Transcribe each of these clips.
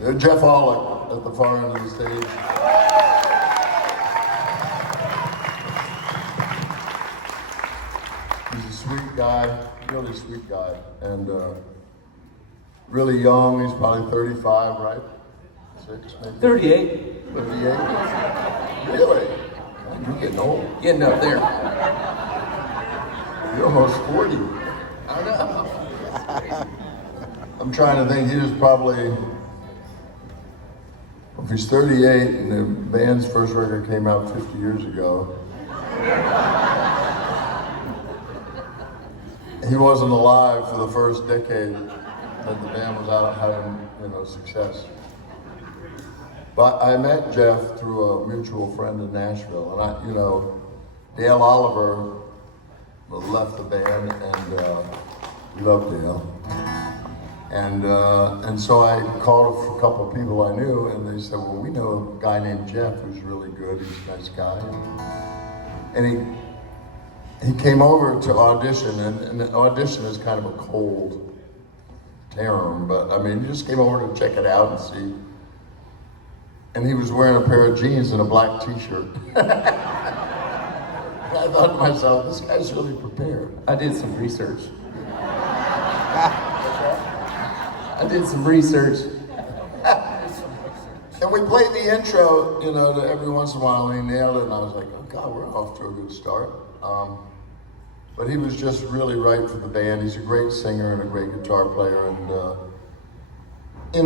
Jeff Aulich at the far end of the stage. He's a sweet guy, really sweet guy, and really young. He's probably 35, right? 6, maybe? 38. 38? Really? God, you're getting old. Getting up there. You're almost 40. I know. I'm trying to think, he was probably, if he's 38 and the band's first record came out 50 years ago, he wasn't alive for the first decade that the band was out having, success. But I met Jeff through a mutual friend in Nashville, and Dale Oliver left the band, and we love Dale. And so I called a couple of people I knew, and they said, well, we know a guy named Jeff who's really good, he's a nice guy. And he came over to audition, and audition is kind of a cold term, but I mean, he just came over to check it out and see. And he was wearing a pair of jeans and a black t-shirt. I thought to myself, this guy's really prepared. I did some research. I did some research. And we played the intro, to every once in a while, and he nailed it, and I was like, oh God, we're off to a good start. But he was just really right for the band. He's a great singer and a great guitar player, and you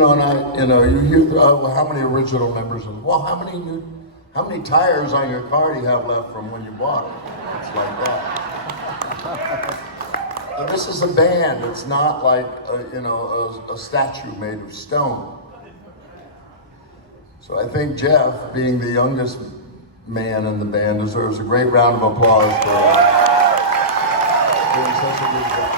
hear, well, how many original members? Well, how many tires on your car do you have left from when you bought it? It's like that. And this is a band. It's not like a statue made of stone. So I think Jeff, being the youngest man in the band, deserves a great round of applause for doing such a good job.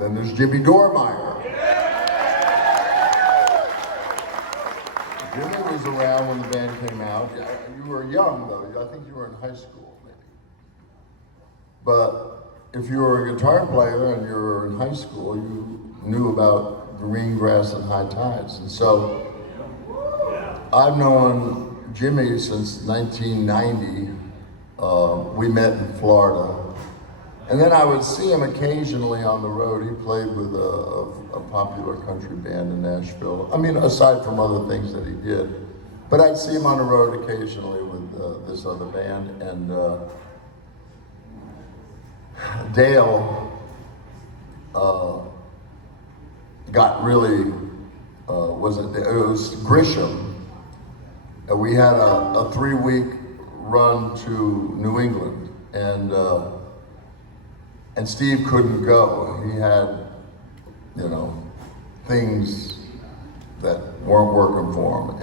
Then there's Jimmy Dormire. Jimmy was around when the band came out. You were young though, I think you were in high school maybe. But if you were a guitar player and you were in high school, you knew about green grass and high tides. And so I've known Jimmy since 1990. We met in Florida. And then I would see him occasionally on the road. He played with a popular country band in Nashville. I mean, aside from other things that he did. But I'd see him on the road occasionally with this other band. And Dale got really, it was Grisham. We had a 3-week run to New England, and Steve couldn't go. He had, things that weren't working for him.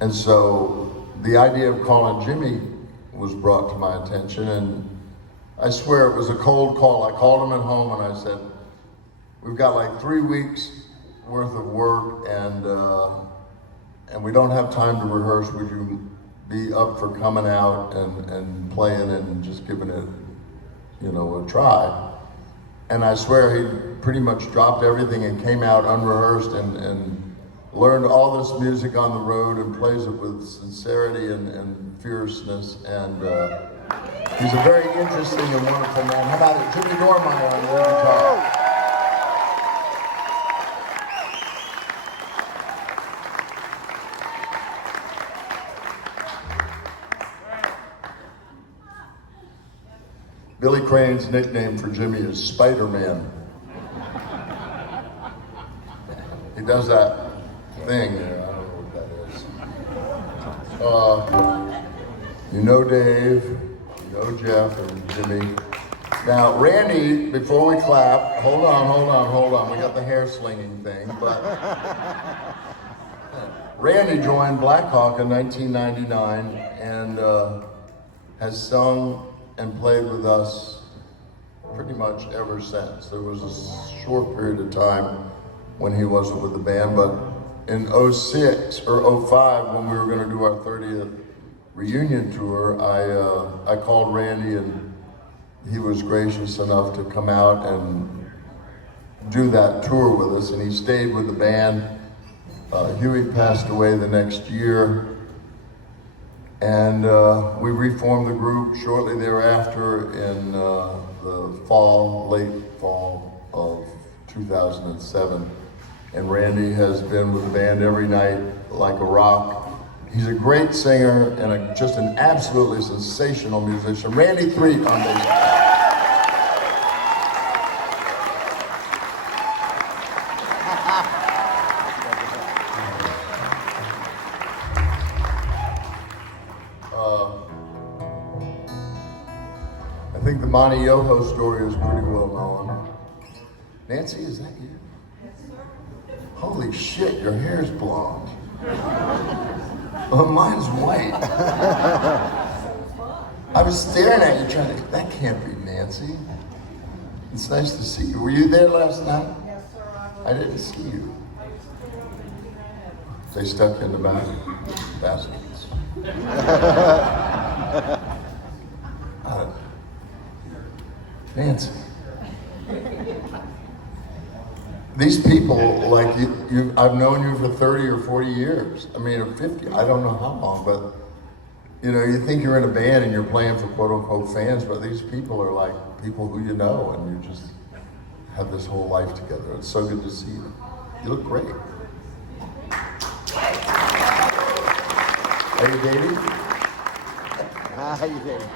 And so the idea of calling Jimmy was brought to my attention, and I swear it was a cold call. I called him at home and I said, we've got like 3 weeks worth of work, and we don't have time to rehearse. Would you be up for coming out and playing and just giving it, a try? And I swear he pretty much dropped everything and came out unrehearsed and learned all this music on the road and plays it with sincerity and fierceness. And he's a very interesting and wonderful man. How about it? Jimmy Dormire on the lead guitar. Billy Crane's nickname for Jimmy is Spider-Man. He does that thing there, I don't know what that is. You know Dave, you know Jeff and Jimmy. Now, Randy, before we clap, hold on. We got the hair slinging thing, but Randy joined Black Hawk in 1999 and has sung and played with us pretty much ever since. There was a short period of time when he wasn't with the band, but in 06 or 05, when we were gonna do our 30th reunion tour, I called Randy, and he was gracious enough to come out and do that tour with us, and he stayed with the band. Huey passed away the next year, and we reformed the group shortly thereafter in the late fall of 2007. And Randy has been with the band every night like a rock. He's a great singer and just an absolutely sensational musician. Randy Threet on bass. I think the Monty Yoho story is pretty well known. Nancy, is that you? Holy shit, your hair's blonde. Well, mine's white. I was staring at you trying to, that can't be Nancy. It's nice to see you. Were you there last night? Yes, sir. I didn't see you. They stuck you in the back baskets. Nancy. These people, like you, I've known you for 30 or 40 years. I mean, or 50, I don't know how long, but you know, you think you're in a band and you're playing for quote unquote fans, but these people are like people who you know, and you just have this whole life together. It's so good to see you. You look great. Are you dating? How you doing?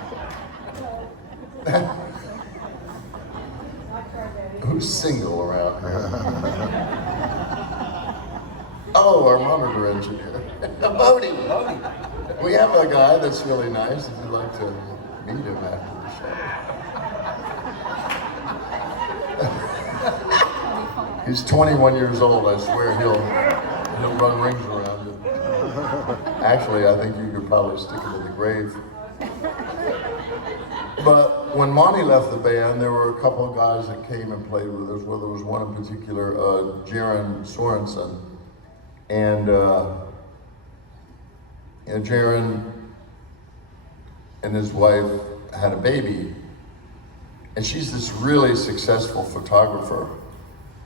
Who's single around here? Oh, our monitor engineer. Bodie. We have a guy that's really nice if you'd like to meet him after the show. He's 21 years old. I swear he'll run rings around you. Actually, I think you could probably stick him in the grave. But when Monty left the band, there were a couple of guys that came and played with us. Well, there was one in particular, Jaron Sorensen. And Jaron and his wife had a baby. And she's this really successful photographer.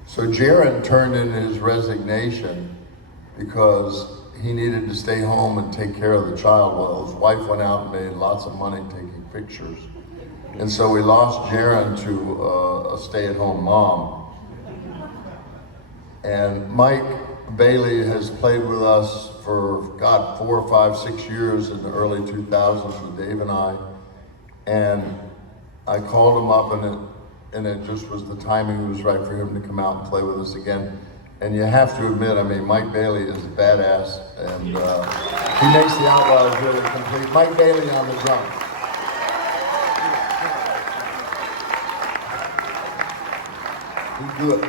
So Jaron turned in his resignation because he needed to stay home and take care of the child while his wife went out and made lots of money taking pictures. And so we lost Jaron to a stay-at-home mom. And Mike Bailey has played with us for, God, 4 or 5, 6 years in the early 2000s with Dave and I. And I called him up, and it just was the timing was right for him to come out and play with us again. And you have to admit, I mean, Mike Bailey is a badass, and he makes the Outlaws really complete. Mike Bailey on the drums. He's good.